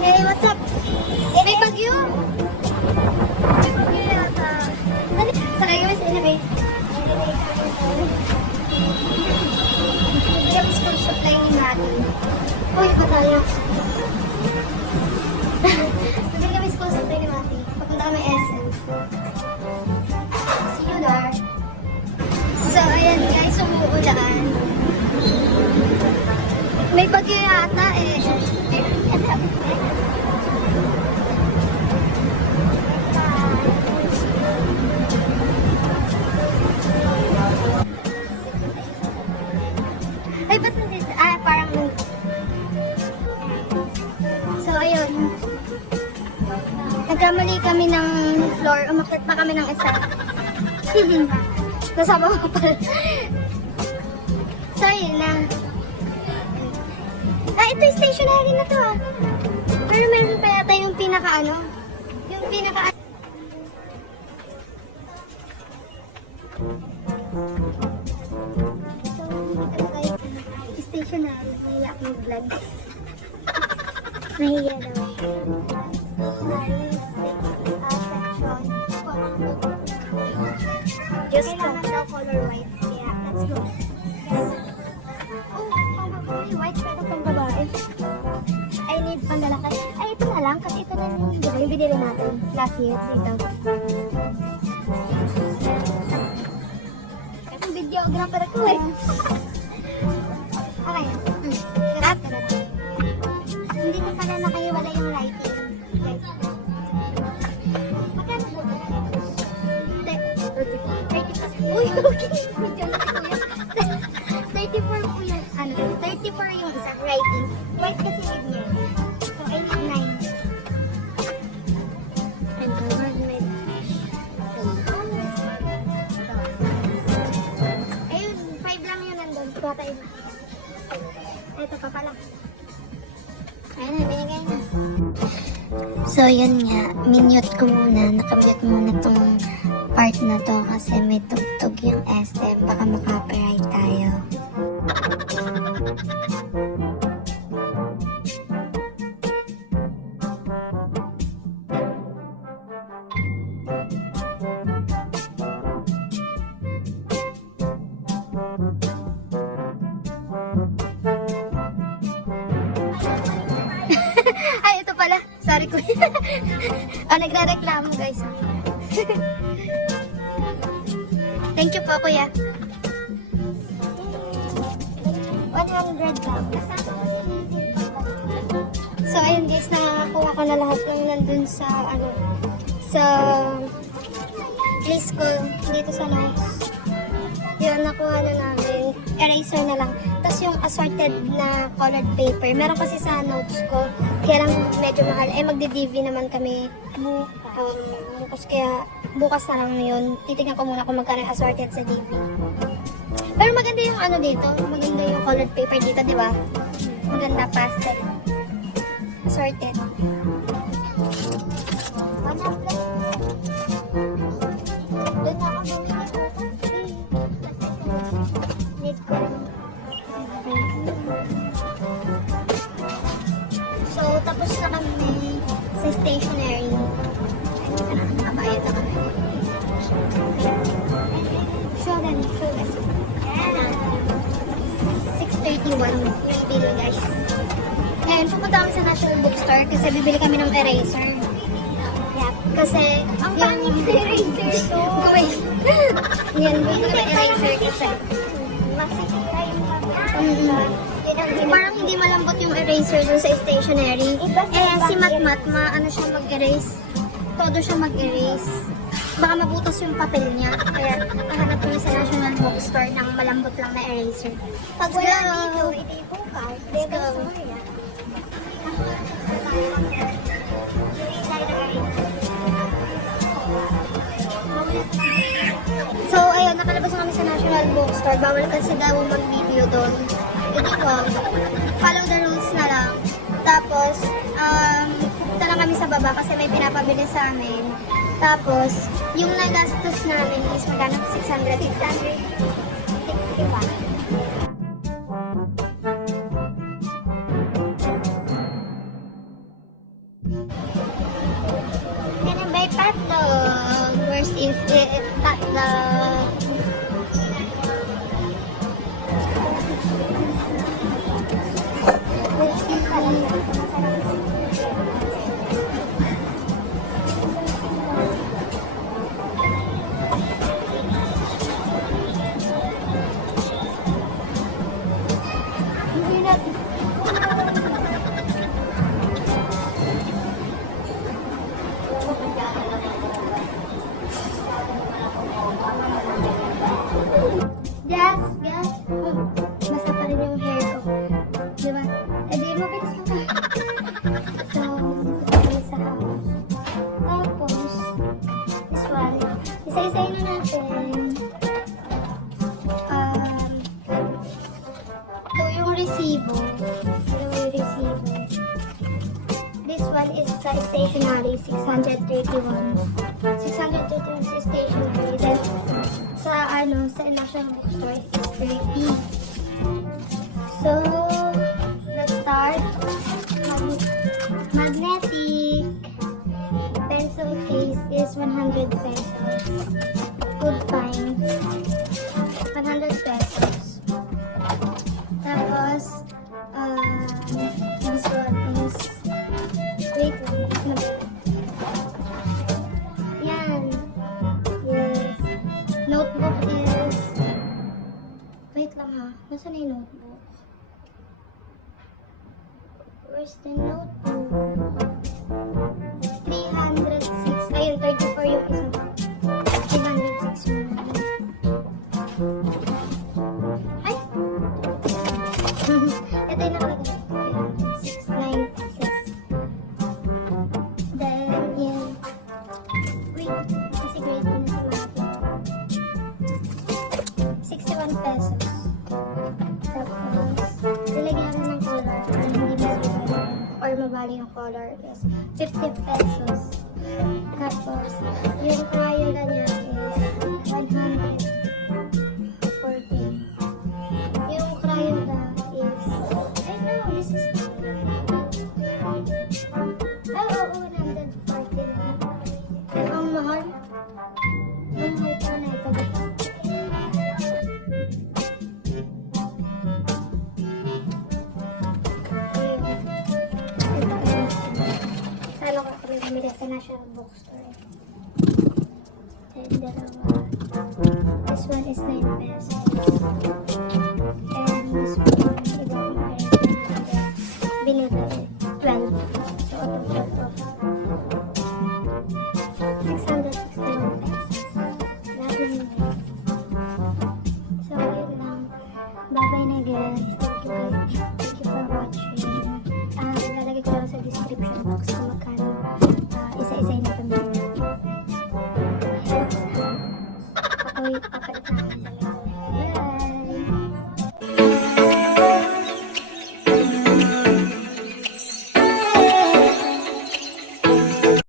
Hey, what's up? May bagyo! May bagyo yata. Sakay kami sa elevate. Hindi kami school supply ni Mati. Uy, pa tayo. Hindi kami school supply ni Mati. Papunta kami SM. See you there. So, ayan guys, umuulan. May bagyo yata eh. Ay, ba't nandito? Parang so, ayun. Nagkamali kami ng floor. Umakit pa kami ng isa. Nasama ko pala. So, ayun na. Ito yung stationary na to ah. Pero meron pa yata yung pinaka-ano. Yung pinaka- stationary. Nahiya akong vlog. Nahiya daw. Just kailangan daw color white. Yeah, let's go. Oh, pang white pero pang babae. I need pang lalaki. Ay, ito na lang. Kasi ito na yung, diba, yung binili natin last year dito. Kasi videographer ako eh. Okay. At, hindi na pala nakahiwala yung lighting. Guys. Magkano ba? 34. Uy, okay. 34 po yung, 34 yung isa, writing. White kasi need niya. So, I need 9. And the word with ayun, 5 lang yun nandun. Kuha tayo. Ito pa pala. Ayun na, binigay na. So, yun nga. Minute ko muna. Nakamute muna tong part na to kasi may tugtog yung SM. Baka makapiright tayo. Ay, ito pala. Sorry ko. Nagre-reklamo guys. Thank you po, kuya. 100 lang. So, ayun guys, nakakuha ko na lahat ng nandun sa, sa list ko dito sa notes. Yun, nakuha na namin. Eraser na lang. Tapos yung assorted na colored paper. Meron kasi sa notes ko. Kaya lang medyo mahal. Magdi-DV naman kami. Bukas kaya, bukas na lang yun. Titignan ko muna kung magkano yung assorted sa DV. Pero maganda yung dito. Maganda yung colored paper dito, di ba? Maganda pastel. Assorted. Doon na ako need ko. So, tapos na kami sa stationery. Nakabayad na kami. Show them. 6:31 yung bill, guys. Ngayon, pupunta kami sa National Bookstore kasi bibili kami ng eraser. Yeah. Kasi, ang pangit yung eraser to. Wait. Yan, bibili kami eraser kasi masisira yung parang hindi malambot yung eraser dun sa stationery. Si Matmat, siya mag-erase. Todo siya mag-erase. Baka mabutas yung papel niya. Kaya, hanap kami sa National Bookstore ng malambot lang na eraser. Pag wala dito, itipo ka. Let's go. So, ayun, nakalabas na kami sa National Bookstore. Bawal kasi daw mag-video doon. Hindi ko, follow the rules na lang. Tapos, punta lang kami sa baba kasi may pinapabili sa amin. Tapos, yung nagastos namin is magkano? 661. Tatlo. Let's see pala. Hindi natin. Yes, yes. Basta pa rin yung hair ko. Diba? Eh, di mo bilis na. So, bilis sa house. Tapos, this one. Isa-isayin na natin. Ito yung resibo. This one is sa stationery, 631. 631 sa stationery. Then, sa National Bookstore, it's 30. So, let's start. Magnetic pencil case is 100 pesos. Good finds. 100 pesos. Tapos, this one is, wait lang. Yan. Yes. Notebook is, wait lang ha. Nasaan na yung notebook? Where's the notebook? 306. Ayun, 34 yung isa. 306 yung ay! Ito yung nakalagay. 696. Then, yan. Wait, kasi grade ko na si Maki. 61 pesos. Tapos, nilagyan ko ng color para hindi mabali or mabali yung color is 50 pesos. Tapos, yung crayola niya is 140. Yung crayola is, I know, this is oo, 140 na. Ang mahal. Ang mahal pa na ito. Sana ko kami bumili sa National Bookstore. And dalawa. This one is 9 pesos. And this one, ibang binili 12.